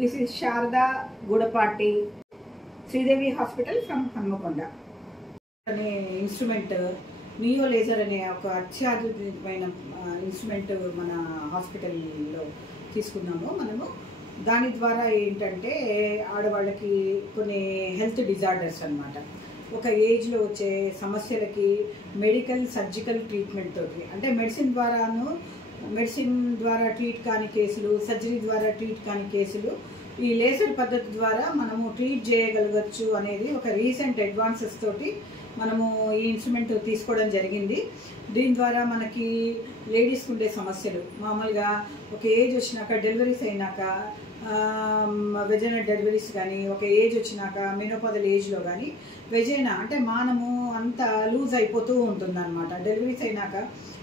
This is Sharda Gudapati, Sridevi Hospital from Hanmakonda. అనే instrument neo laser అనే ఒక అత్యాధునికమైన instrument మన హాస్పిటల్లో తీసుకున్నాము మనము. దాని ద్వారా ఏంటంటే ఆడవాళ్ళకి కొన్ని హెల్త్ డిజార్డర్స్ అన్నమాట, ఒక ఏజ్లో వచ్చే సమస్యలకి మెడికల్ సర్జికల్ ట్రీట్మెంట్ తోటి, అంటే మెడిసిన్ ద్వారా ట్రీట్ కాని కేసులు, సర్జరీ ద్వారా ట్రీట్ కాని కేసులు ఈ లేజర్ పద్ధతి ద్వారా మనము ట్రీట్ చేయగలగచ్చు అనేది ఒక రీసెంట్ అడ్వాన్సెస్ తోటి మనము ఈ ఇన్స్ట్రుమెంట్ తీసుకోవడం జరిగింది. దీని ద్వారా మనకి లేడీస్కి ఉండే సమస్యలు, మామూలుగా ఒక ఏజ్ వచ్చినాక డెలివరీస్ అయినాక వెజైనల్ డెలివరీస్ కానీ, ఒక ఏజ్ వచ్చినాక మెనోపాజల్ ఏజ్లో కానీ వెజైనా అంటే మానము అంతా లూజ్ అయిపోతూ ఉంటుంది అనమాట. డెలివరీస్ అయినాక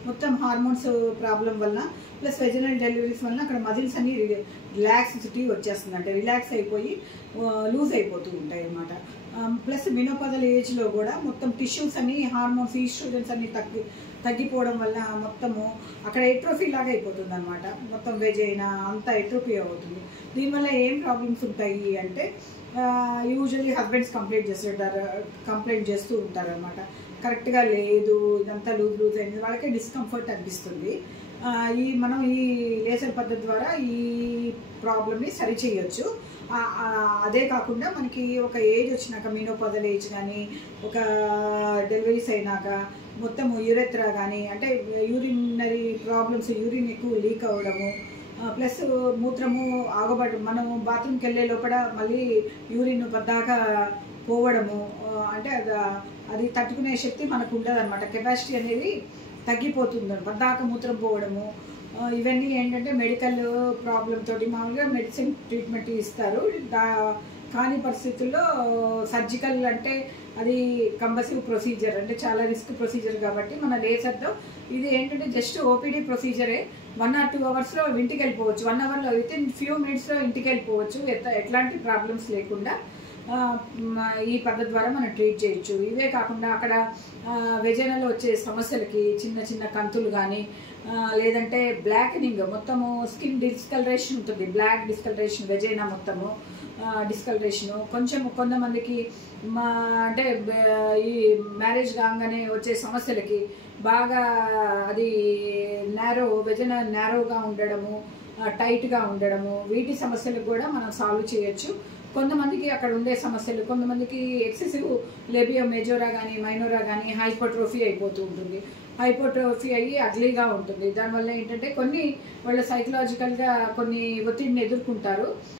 మొత్తం హార్మోన్స్ ప్రాబ్లం వల్ల ప్లస్ వెజైనల్ డెలివరీస్ వల్ల అక్కడ మజిల్స్ అన్ని రిలాక్సిటీ వచ్చేస్తుంది, అంటే రిలాక్స్ అయిపోయి లూజ్ అయిపోతూ ఉంటాయి అన్నమాట. ప్లస్ మెనోపాజల్ ఏజ్లో కూడా మొత్తం టిష్యూస్ అన్ని హార్మోన్స్ ఈస్ట్రోజన్స్ అన్ని తగ్గిపోవడం వల్ల మొత్తము అక్కడ ఎట్రోఫీ లాగా అయిపోతుంది అనమాట. మొత్తం వెజైనా అంతా ఎట్రోఫీ అవుతుంది. దీనివల్ల ఏం ప్రాబ్లమ్స్ ఉంటాయి అంటే యూజువల్లీ హస్బెండ్స్ కంప్లైంట్ చేస్తూ ఉంటారు అనమాట. కరెక్ట్గా లేదు, ఇదంతా లూజ్ అయింది, వాళ్ళకే డిస్కంఫర్ట్ అనిపిస్తుంది. మనం ఈ లేజర్ పద్ధతి ద్వారా ఈ ప్రాబ్లమ్ని సరి చేయొచ్చు. అదే కాకుండా మనకి ఒక ఏజ్ వచ్చినాక మెనోపాజల్ ఏజ్ కానీ, ఒక డెలివరీస్ అయినాక మొత్తం యురెత్రా కానీ, అంటే యూరినరీ ప్రాబ్లమ్స్, యూరిన్ ఎక్కువ లీక్ అవ్వడము, ప్లస్ మూత్రము మనం బాత్రూమ్కి వెళ్ళే లోపల మళ్ళీ యూరిన్ పద్దాకా పోవడము, అంటే అది తట్టుకునే శక్తి మనకు ఉండదు అనమాట. కెపాసిటీ అనేది తగ్గిపోతుంది, పద్దాక మూత్రం పోవడము. ఇవన్నీ ఏంటంటే మెడికల్ ప్రాబ్లం తోటి మామూలుగా మెడిసిన్ ట్రీట్మెంట్ ఇస్తారు. కాని పరిస్థితుల్లో సర్జికల్ అంటే అది కంబసివ్ ప్రొసీజర్, అంటే చాలా రిస్క్ ప్రొసీజర్ కాబట్టి మన లేజర్తో ఇది ఏంటంటే జస్ట్ ఓపీడీ ప్రొసీజరే. 1 or 2 అవర్స్లో ఇంటికి వెళ్ళిపోవచ్చు, 1 అవర్లో వితిన్ ఫ్యూ మినిట్స్లో ఇంటికి వెళ్ళిపోవచ్చు, ఎట్లాంటి ప్రాబ్లమ్స్ లేకుండా ఈ పద్ధతి ద్వారా మనం ట్రీట్ చేయొచ్చు. ఇవే కాకుండా అక్కడ వెజైనాలో వచ్చే సమస్యలకి చిన్న చిన్న కంతులు కానీ, లేదంటే బ్లాక్నింగ్, మొత్తము స్కిన్ డిస్కలరేషన్ ఉంటుంది, బ్లాక్ డిస్కలరేషన్, వెజైనా మొత్తము డిస్కలరేషను. కొంతమందికి అంటే ఈ మ్యారేజ్ కాగానే వచ్చే సమస్యలకి బాగా అది వెజైనా నేరోగా ఉండడము, టైట్గా ఉండడము, వీటి సమస్యలకు కూడా మనం సాల్వ్ చేయొచ్చు. కొంతమందికి అక్కడ ఉండే సమస్యలు, కొంతమందికి ఎక్సెసివ్ లేబియా మేజోరా కానీ మైనోరా కానీ హైపోట్రోఫీ అయిపోతూ ఉంటుంది, హైపోట్రోఫీ అయ్యి అగ్లీగా ఉంటుంది. దానివల్ల ఏంటంటే వాళ్ళు సైకలాజికల్గా కొన్ని ఒత్తిడిని ఎదుర్కొంటారు.